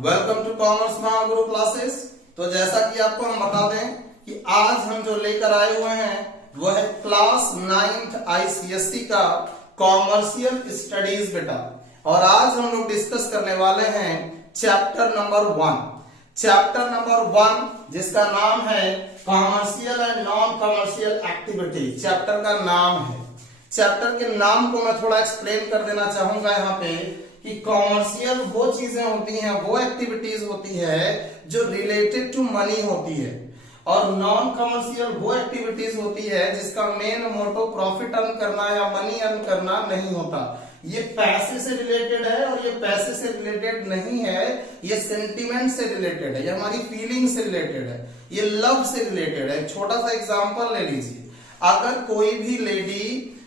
Welcome to commerce Mahaguru classes. तो जैसा कि आपको हम बता दें कि आज हम जो लेकर आए हुए हैं वो है क्लास 9th ICSE का कॉमर्शियल स्टडीज बेटा। और आज हम लोग डिस्कस करने वाले हैं चैप्टर नंबर 1 जिसका नाम है commercial and non commercial activity. Chapter का नाम है। चैप्टर के नाम को मैं थोड़ा एक्सप्लेन कर देना चाहूंगा यहाँ पे कि कॉमर्शियल वो चीजें होती हैं, वो एक्टिविटीज होती है जो रिलेटेड टू मनी होती है, और नॉन कॉमर्शियल वो एक्टिविटीज होती है जिसका मेन मोटो प्रॉफिट अर्न करना या मनी अर्न करना नहीं होता। ये पैसे से रिलेटेड है और ये पैसे से रिलेटेड नहीं है, ये सेंटिमेंट से रिलेटेड है, ये हमारी फीलिंग से रिलेटेड है, ये लव से रिलेटेड है। छोटा सा एग्जांपल ले लीजिए, अगर कोई भी लेडी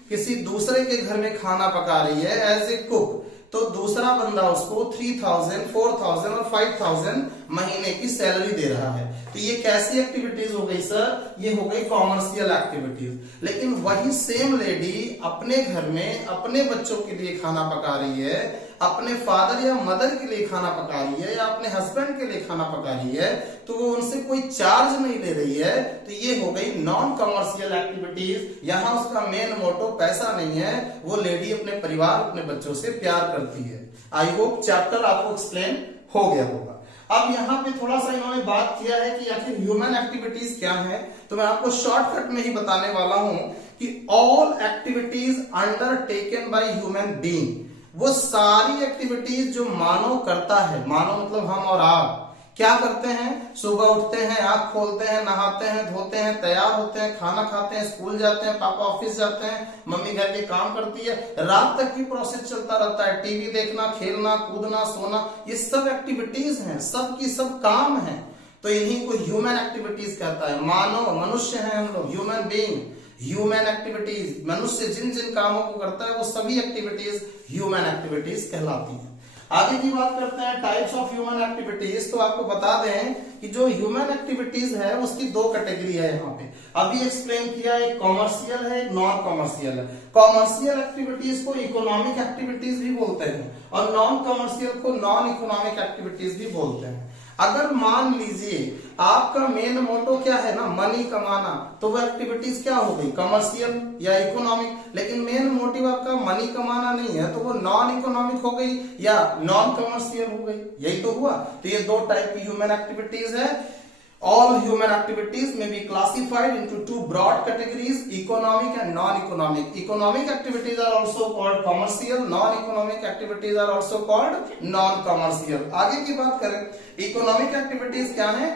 किसी दूसरे के घर में खाना पका रही है एज ए कुक, तो दूसरा बंदा उसको 3000, 4000 और 5000 महीने की सैलरी दे रहा है। तो ये कैसी एक्टिविटीज हो गई सर? ये हो गई कॉमर्शियल एक्टिविटीज। लेकिन वही सेम लेडी अपने घर में अपने बच्चों के लिए खाना पका रही है, अपने फादर या मदर के लिए खाना पका रही है, या अपने हस्बैंड के लिए खाना पका रही है, तो वो उनसे कोई चार्ज नहीं ले रही है। तो ये हो गई नॉन कमर्शियल एक्टिविटीज। यहाँ उसका मेन मोटो पैसा नहीं है, वो लेडी अपने परिवार अपने बच्चों से प्यार करती है। आई होप चैप्टर आपको एक्सप्लेन हो गया होगा। अब यहाँ पे थोड़ा सा इन्होंने बात किया है कि आखिर ह्यूमन एक्टिविटीज क्या है, तो मैं आपको शॉर्टकट में ही बताने वाला हूं कि all activities undertaken by human being, वो सारी एक्टिविटीज जो मानव करता है, मानव मतलब हम और आप क्या करते हैं? सुबह उठते हैं, आंख खोलते हैं, नहाते हैं, धोते हैं, तैयार होते हैं, खाना खाते हैं, स्कूल जाते हैं, पापा ऑफिस जाते हैं, मम्मी घर के काम करती है, रात तक की प्रोसेस चलता रहता है, टीवी देखना, खेलना, कूदना, सोना, ये सब एक्टिविटीज हैं, सब की सब काम है। तो इन्हीं को ह्यूमन एक्टिविटीज कहता है। मानव मनुष्य है हम लोग, ह्यूमन बीइंग। ह्यूमन एक्टिविटीज, मनुष्य जिन जिन कामों को करता है वो सभी एक्टिविटीज ह्यूमन एक्टिविटीज कहलाती है। आगे की बात करते हैं टाइप्स ऑफ ह्यूमन एक्टिविटीज। तो आपको बता दें कि जो ह्यूमन एक्टिविटीज है उसकी दो कैटेगरी है यहाँ पे। अभी एक्सप्लेन किया, एक कॉमर्शियल है, एक नॉन कॉमर्शियल है। कॉमर्शियल एक्टिविटीज को इकोनॉमिक एक्टिविटीज भी बोलते हैं और नॉन कॉमर्शियल को नॉन इकोनॉमिक एक्टिविटीज भी बोलते हैं। अगर मान लीजिए आपका मेन मोटो क्या है ना, मनी कमाना, तो वो एक्टिविटीज क्या हो गई? कमर्शियल या इकोनॉमिक। लेकिन मेन मोटिव आपका मनी कमाना नहीं है, तो वो नॉन इकोनॉमिक हो गई या नॉन कमर्शियल हो गई। यही तो हुआ। तो ये दो टाइप की ह्यूमन एक्टिविटीज है। All human activities may be classified into two broad categories, economic and non-economic. Economic activities are also called commercial, non-economic activities are also called non-commercial. आगे की बात करें, economic activities क्या है?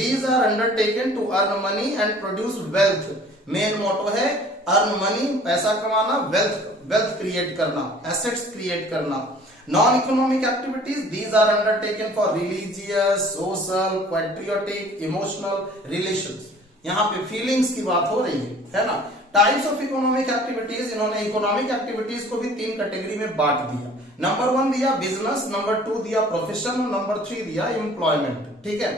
These are undertaken to earn money and produce wealth. Main motto है earn money, पैसा कमाना, wealth create करना, assets create करना। Non-economic activities, these are undertaken for religious, social, patriotic, emotional relations. यहाँ पे feelings की बात हो रही है ना। Types of economic activities, इन्होंने economic activities को भी 3 कैटेगरी में बांट दिया। नंबर 1 दिया बिजनेस, नंबर 2 दिया प्रोफेशन, नंबर 3 दिया एम्प्लॉयमेंट। ठीक है,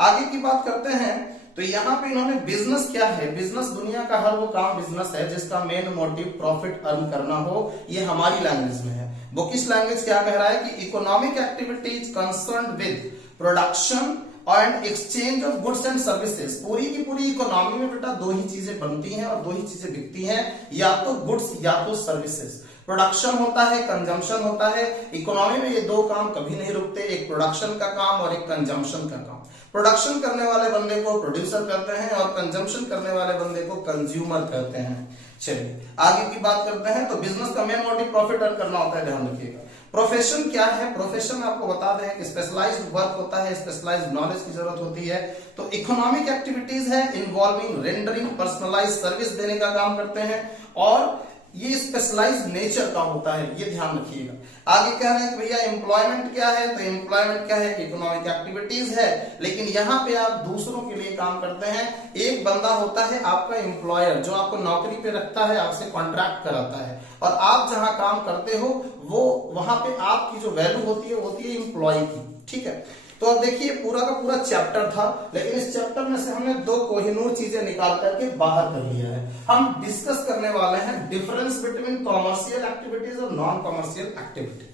आगे की बात करते हैं। तो यहाँ पे इन्होंने बिजनेस क्या है? बिजनेस दुनिया का हर वो काम बिजनेस है जिसका मेन मोटिव प्रॉफिट अर्न करना हो। ये हमारी लैंग्वेज में है। बुकिश लैंग्वेज क्या कह रहा है कि economic activities concerned with production and exchange of goods and services. पूरी की पूरी इकोनॉमी में बेटा दो ही चीजें बनती हैं और दो ही चीजें बिकती हैं, या तो गुड्स या तो सर्विसेज। प्रोडक्शन होता है, कंजम्पशन होता है। इकोनॉमी में ये दो काम कभी नहीं रुकते, एक प्रोडक्शन का काम और एक कंजम्पशन का काम। प्रोडक्शन करने वाले बंदे को प्रोड्यूसर कहते हैं और कंजम्पशन करने वाले बंदे को कंज्यूमर कहते हैं। चलिए आगे की बात करते हैं। तो बिजनेस का मेन मोटिव प्रॉफिट अर्न करना होता है, ध्यान रखिएगा। प्रोफेशन क्या है? प्रोफेशन में आपको बता दें कि स्पेशलाइज्ड वर्क होता है, स्पेशलाइज्ड नॉलेज की जरूरत होती है। तो इकोनॉमिक एक्टिविटीज है इन्वॉल्विंग रेंडरिंग पर्सनलाइज्ड सर्विस देने का काम करते हैं, और ये स्पेशलाइज्ड नेचर का होता है, ये ध्यान रखिएगा। आगे कह रहे हैं कि भैया एम्प्लॉयमेंट क्या है? तो एम्प्लॉयमेंट क्या है? इकोनॉमिक एक्टिविटीज है, लेकिन यहाँ पे आप दूसरों के लिए काम करते हैं। एक बंदा होता है आपका एम्प्लॉयर जो आपको नौकरी पे रखता है, आपसे कॉन्ट्रैक्ट कराता है, और आप जहां काम करते हो वो वहां पे आपकी जो वैल्यू होती है एम्प्लॉय की। ठीक है, तो अब देखिए पूरा का पूरा चैप्टर था, लेकिन इस चैप्टर में से हमने 2 कोहिनूर चीजें निकाल करके बाहर कर लिया है। हम डिस्कस करने वाले हैं डिफरेंस बिटवीन कॉमर्शियल एक्टिविटीज और नॉन कॉमर्शियल एक्टिविटी।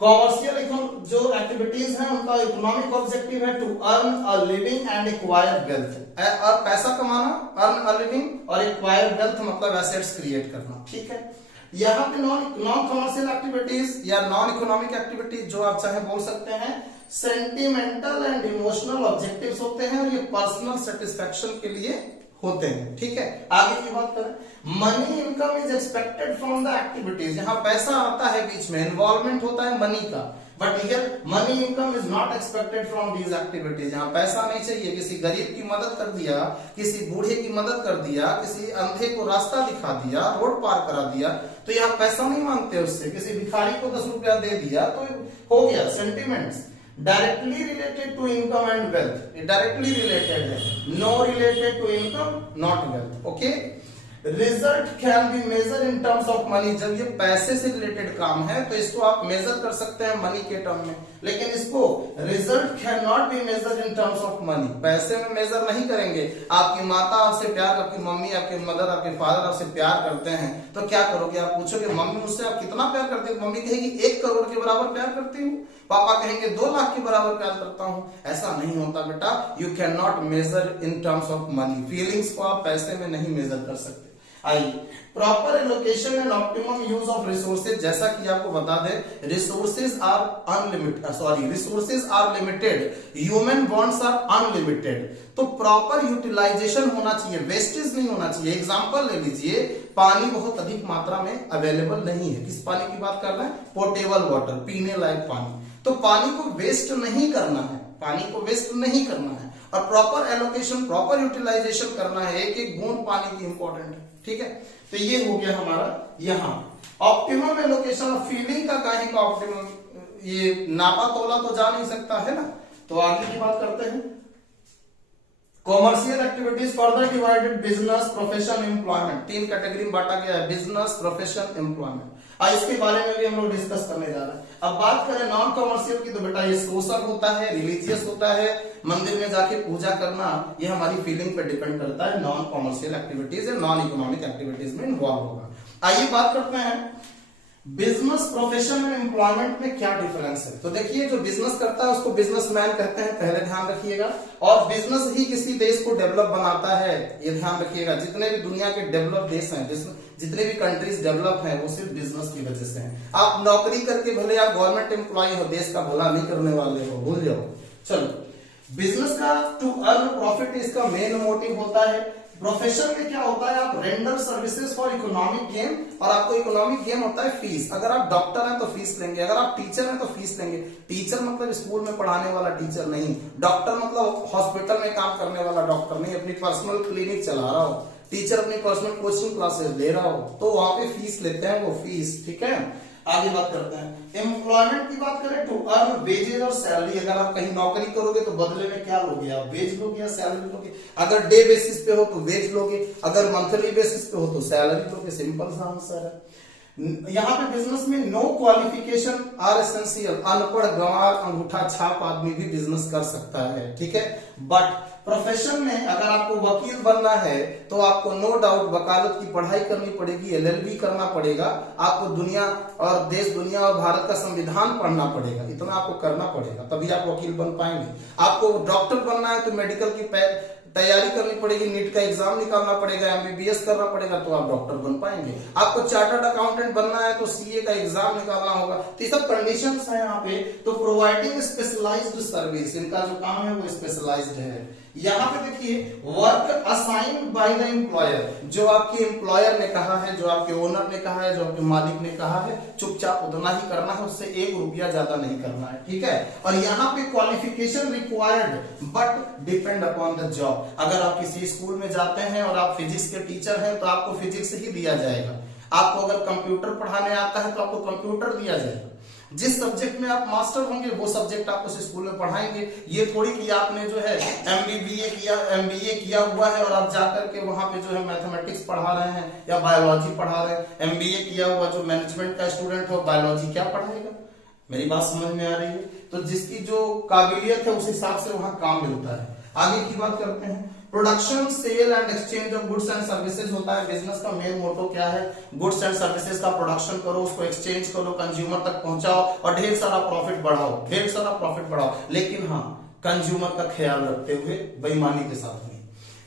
कॉमर्शियल जो एक्टिविटीज हैं उनका इकोनॉमिक ऑब्जेक्टिव है to earn a living and acquire wealth. और पैसा कमाना, अर्न अ लिविंग, और एक्वायर वेल्थ मतलब एसेट्स क्रिएट करना। ठीक है, यहाँ पे नॉन कॉमर्शियल एक्टिविटीज या नॉन इकोनॉमिक एक्टिविटीज जो आप चाहे बोल सकते हैं, सेंटिमेंटल एंड इमोशनल ऑब्जेक्टिव्स होते हैं और ये पर्सनल सेटिस्फेक्शन के लिए होते हैं। ठीक है, आगे की बात करें, money income is expected from the activities. यहाँ पैसा आता है बीच में, इन्वॉल्वमेंट होता है मनी का, but here money income is not expected from these activities. यहाँ पैसा नहीं चाहिए, किसी गरीब की मदद कर दिया, किसी बूढ़े की मदद कर दिया, किसी अंधे को रास्ता दिखा दिया, रोड पार करा दिया, तो यहाँ पैसा नहीं मांगते उससे। किसी भिखारी को 10 रुपया दे दिया तो हो गया। Sentiments directly related to income and wealth, directly related है, no related to income not wealth. Okay, result can be measure in terms of money. जब ये पैसे से रिलेटेड काम है तो इसको आप मेजर कर सकते हैं मनी के टर्म में, लेकिन इसको result can not be measure in terms of money, पैसे में मेजर नहीं करेंगे। आपकी माता आपसे प्यार, आपकी मम्मी, आपके मदर, आपके फादर आपसे प्यार करते हैं तो क्या करोगे? आप पूछोगे मम्मी मुझसे आप कितना प्यार करते हो? मम्मी कहेगी 1 करोड़ के बराबर प्यार करती हूँ। पापा कहेंगे 2 लाख के बराबर प्यार करता हूँ। ऐसा नहीं होता बेटा, you can not measure in terms of money. Feelings को आप पैसे में नहीं मेजर कर सकते। आइए, proper allocation and optimum use of resources. जैसा कि आपको बता दें, resources are unlimited, resources are limited, human bonds are unlimited. तो प्रॉपर यूटिलाइजेशन होना चाहिए, वेस्टेज नहीं होना चाहिए। एग्जांपल ले लीजिए, पानी बहुत अधिक मात्रा में अवेलेबल नहीं है। किस पानी की बात कर रहे हैं? पोर्टेबल वाटर, पीने लायक पानी। तो पानी को वेस्ट नहीं करना है, पानी को वेस्ट नहीं करना है, और प्रॉपर एलोकेशन, प्रॉपर यूटिलाइजेशन करना है। एक एक बूंद पानी की इंपॉर्टेंट है। ठीक है, तो ये हो गया हमारा यहां ऑप्टिमम एलोकेशन ऑफ फीलिंग का काहे का ऑप्टिमम, ये नापा तोला तो जा नहीं सकता है ना। तो आगे की बात करते हैं, commercial activities further divided business, profession, employment. 3 category में बांटा गया है, बिजनेस, प्रोफेशन, एम्प्लॉयमेंट। इसके बारे में भी हम लोग डिस्कस करने जा रहे हैं। अब बात करें नॉन कॉमर्शियल की, तो बेटा ये सोशल होता है, रिलीजियस होता है, मंदिर में जाके पूजा करना, ये हमारी फीलिंग पे डिपेंड करता है। नॉन कॉमर्शियल एक्टिविटीज है, नॉन इकोनॉमिक एक्टिविटीज में इन्वॉल्व होगा। आइए बात करते हैं बिजनेस, प्रोफेशन और एम्प्लॉयमेंट में क्या डिफरेंस है। तो देखिए, जो बिजनेस करता है उसको बिजनेसमैन कहते हैं, पहले ध्यान रखिएगा। और बिजनेस ही किसी देश को डेवलप बनाता है, ये ध्यान रखिएगा। जितने भी दुनिया के डेवलप देश हैं, जितने भी कंट्रीज डेवलप हैं, वो सिर्फ बिजनेस की वजह से हैं। आप नौकरी करके भले आप गवर्नमेंट एम्प्लॉय हो, देश का भला नहीं करने वाले हो, भूल जाओ। चलो, बिजनेस का टू अर्न प्रॉफिट इसका मेन मोटिव होता है। प्रोफेशन में क्या होता है? आप render services for economic gain, और आपको इकोनॉमिक गेन होता है फीस। अगर आप डॉक्टर हैं तो फीस लेंगे, अगर आप टीचर हैं तो फीस लेंगे। टीचर मतलब स्कूल में पढ़ाने वाला टीचर नहीं, डॉक्टर मतलब हॉस्पिटल में काम करने वाला डॉक्टर नहीं, अपनी पर्सनल क्लिनिक चला रहा हो। टीचर अपनी पर्सनल कोचिंग क्लासेस ले रहा हो, तो वहां पे फीस लेते हैं, वो फीस। ठीक है, आगे बात करते हैं एम्प्लॉयमेंट की। बात करें टू अर्न वेजेस और सैलरी। अगर आप कहीं नौकरी करोगे तो बदले में क्या लोगे? आप वेज लोगे या सैलरी लोगे? अगर डे बेसिस पे हो तो वेज लोगे, अगर मंथली बेसिस पे हो तो सैलरी लोगे। सिंपल सा आंसर है। यहाँ पे बिजनेस में नो क्वालिफिकेशन आर एसेंशियल। अनपढ़, गंवार, अंगूठा छाप आदमी भी बिजनेस कर सकता है। ठीक है, बट प्रोफेशन में अगर आपको वकील बनना है तो आपको नो डाउट वकालत की पढ़ाई करनी पड़ेगी, LLB करना पड़ेगा, आपको दुनिया और देश दुनिया और भारत का संविधान पढ़ना पड़ेगा, इतना आपको करना पड़ेगा, तभी आप वकील बन पाएंगे। आपको डॉक्टर बनना है तो मेडिकल की तैयारी करनी पड़ेगी, नीट का एग्जाम निकालना पड़ेगा, MBBS करना पड़ेगा, तो आप डॉक्टर बन पाएंगे। आपको चार्टर्ड अकाउंटेंट बनना है तो CA का एग्जाम निकालना होगा। तो ये सब कंडीशंस है यहाँ पे। तो प्रोवाइडिंग स्पेशलाइज्ड सर्विस, इनका जो काम है वो स्पेशलाइज्ड है। यहाँ पे देखिए, work assigned by the employer. जो आपके एम्प्लॉयर ने कहा है, जो आपके ओनर ने कहा है, जो आपके मालिक ने कहा है, चुपचाप उतना ही करना है, उससे 1 रुपया ज्यादा नहीं करना है। ठीक है, और यहाँ पे qualification required but depend upon the job. अगर आप किसी स्कूल में जाते हैं और आप फिजिक्स के टीचर हैं तो आपको फिजिक्स ही दिया जाएगा। आपको अगर कंप्यूटर पढ़ाने आता है तो आपको कंप्यूटर दिया जाएगा। जिस सब्जेक्ट में आप मास्टर होंगे वो सब्जेक्ट आप उस स्कूल में पढ़ाएंगे। ये थोड़ी कि आपने जो है MBA किया हुआ है और आप जाकर के वहां पे जो है मैथमेटिक्स पढ़ा रहे हैं या बायोलॉजी पढ़ा रहे हैं। MBA किया हुआ जो मैनेजमेंट का स्टूडेंट हो, बायोलॉजी क्या पढ़ाएगा? मेरी बात समझ में आ रही है? तो जिसकी जो काबिलियत है उस हिसाब से वहां काम मिलता है। आगे की बात करते हैं, production, sale and exchange of goods and services होता है। बिजनेस का मेन मोटो क्या है? गुड्स एंड सर्विसेज का प्रोडक्शन करो, उसको एक्सचेंज करो, कंज्यूमर तक पहुंचाओ और ढेर सारा प्रॉफिट बढ़ाओ, ढेर सारा प्रॉफिट बढ़ाओ, लेकिन हाँ कंज्यूमर का ख्याल रखते हुए, बेईमानी के साथ नहीं।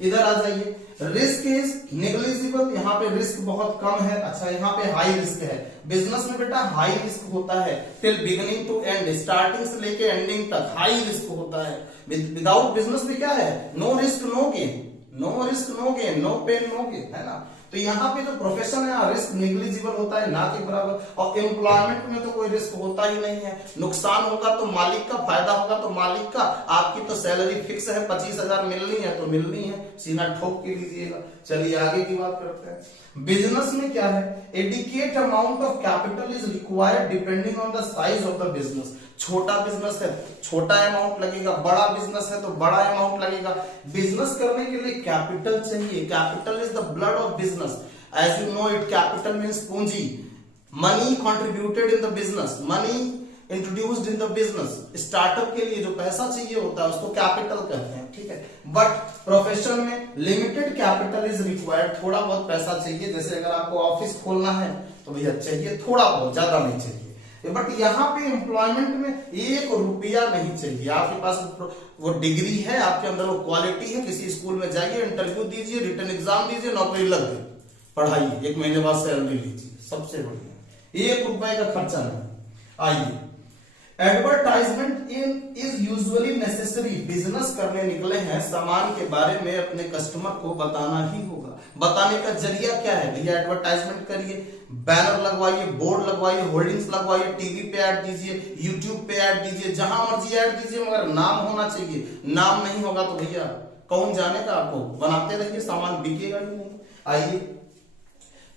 इधर आ जाइए, रिस्क इज नेग्लिजिबल, यहाँ पे रिस्क बहुत कम है। अच्छा, यहाँ पे हाई रिस्क है। बिजनेस में बेटा हाई रिस्क होता है, till beginning to end, starting से लेके एंडिंग तक हाई रिस्क होता है। विदाउट बिजनेस में क्या है? No risk no gain, no risk no gain, no pain no gain, है ना। तो यहाँ पे जो प्रोफेशन है रिस्क नेग्लिजिबल होता है, ना के बराबर। और एम्प्लॉयमेंट में तो कोई रिस्क होता ही नहीं है। नुकसान होगा तो मालिक का, फायदा होगा तो मालिक का। आपकी तो सैलरी फिक्स है, 25,000 मिलनी है तो मिलनी है, सीना ठोक के लीजिएगा। चलिए आगे की बात करते हैं। बिजनेस में क्या है? Adequate amount of capital is required depending on the size of the business. छोटा बिजनेस है छोटा अमाउंट लगेगा, बड़ा बिजनेस है तो बड़ा अमाउंट लगेगा। बिजनेस करने के लिए कैपिटल चाहिए। Capital is the blood of business, as you know it. Capital means पूंजी, money contributed in the business, money introduced in the business. Startup के लिए जो पैसा चाहिए होता है उसको कैपिटल कहते हैं, ठीक है। बट प्रोफेशन में लिमिटेड कैपिटल इज रिक्वायर्ड, थोड़ा बहुत पैसा चाहिए। जैसे अगर आपको ऑफिस खोलना है तो भैया चाहिए थोड़ा बहुत, ज्यादा नहीं चाहिए। बट यहाँ पे एम्प्लॉयमेंट में 1 रुपया नहीं चाहिए। आपके पास वो डिग्री है, आपके अंदर वो क्वालिटी है, किसी स्कूल में जाइए, इंटरव्यू दीजिए, रिटन एग्जाम दीजिए, नौकरी लग गई, पढ़ाइए, 1 महीने बाद सैलरी लीजिए, सबसे बढ़िया। 1 रुपए का खर्चा नहीं। आइए, advertisement is usually necessary. Business करने निकले हैं, सामान के बारे में अपने कस्टमर को बताना ही होगा। बताने का जरिया क्या है? भैया एडवर्टाइजमेंट करिए, बैनर लगवाइए, बोर्ड लगवाइए, होर्डिंग्स लगवाइए, टीवी पे ऐड दीजिए, यूट्यूब पे ऐड दीजिए, जहां मर्जी ऐड दीजिए, मगर नाम होना चाहिए। नाम नहीं होगा तो भैया कौन जानेगा आपको? बनाते रहिए, सामान बिकेगा ही नहीं। आइए,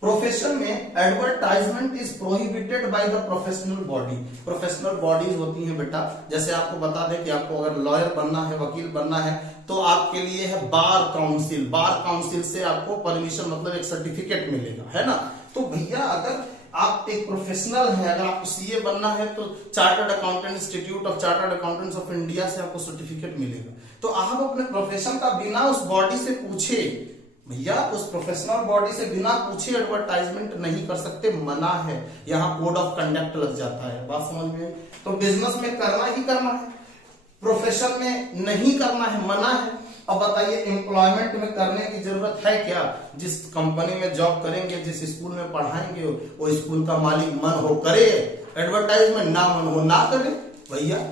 प्रोफेशन में advertisement is prohibited by the professional body. Professional bodies होती हैं बेटा, जैसे आपको बता दें कि आपको अगर लॉयर बनना है, वकील बनना है, तो आपके लिए है बार काउंसिल। बार काउंसिल से आपको परमिशन, मतलब एक सर्टिफिकेट मिलेगा, है ना। तो भैया अगर आप एक प्रोफेशनल है, अगर आपको सीए बनना है तो chartered accountant institute of chartered accountants of India से आपको सर्टिफिकेट मिलेगा। तो आप अपने प्रोफेशन का बिना उस बॉडी से पूछे, भैया उस प्रोफेशनल बॉडी से बिना पूछे एडवर्टाइजमेंट नहीं कर सकते, मना है। यहाँ कोड ऑफ कंडक्ट लग जाता है, बात समझ में। तो बिजनेस में करना ही करना है, प्रोफेशन में नहीं करना है, मना है। अब बताइए, एम्प्लॉयमेंट में करने की जरूरत है क्या? जिस कंपनी में जॉब करेंगे, जिस स्कूल में पढ़ाएंगे, वो स्कूल का मालिक मन हो करे एडवर्टाइजमेंट, ना मन हो ना करे। भैया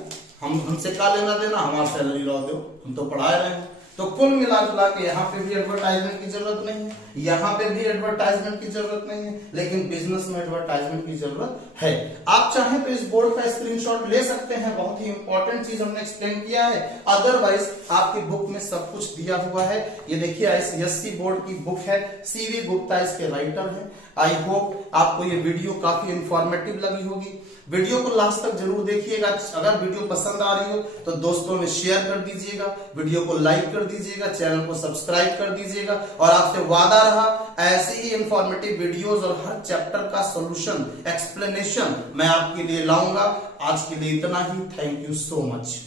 हमसे क्या लेना देना, हमारा सैलरी ला दो, हम तो पढ़ा रहे हैं। तो कुल मिला जुला के यहाँ पे भी एडवर्टाइजमेंट की जरूरत नहीं है, यहाँ पे भी एडवर्टाइजमेंट की जरूरत नहीं है, लेकिन बिजनेस में एडवर्टाइजमेंट की जरूरत है। आप चाहें तो इस बोर्ड का स्क्रीनशॉट ले सकते हैं, बहुत ही इंपॉर्टेंट चीज हमने एक्सप्लेन किया है। अदरवाइज आपकी बुक में सब कुछ दिया हुआ है। ये देखिए ICSE बोर्ड की बुक है, CV गुप्ता इसके राइटर है। आई होप आपको ये वीडियो काफी इंफॉर्मेटिव लगी होगी। वीडियो को लास्ट तक जरूर देखिएगा। अगर वीडियो पसंद आ रही हो तो दोस्तों में शेयर कर दीजिएगा, वीडियो को लाइक कर दीजिएगा, चैनल को सब्सक्राइब कर दीजिएगा। और आपसे वादा रहा, ऐसे ही इंफॉर्मेटिव वीडियोस और हर चैप्टर का सॉल्यूशन, एक्सप्लेनेशन मैं आपके लिए लाऊंगा। आज के लिए इतना ही। Thank you so much.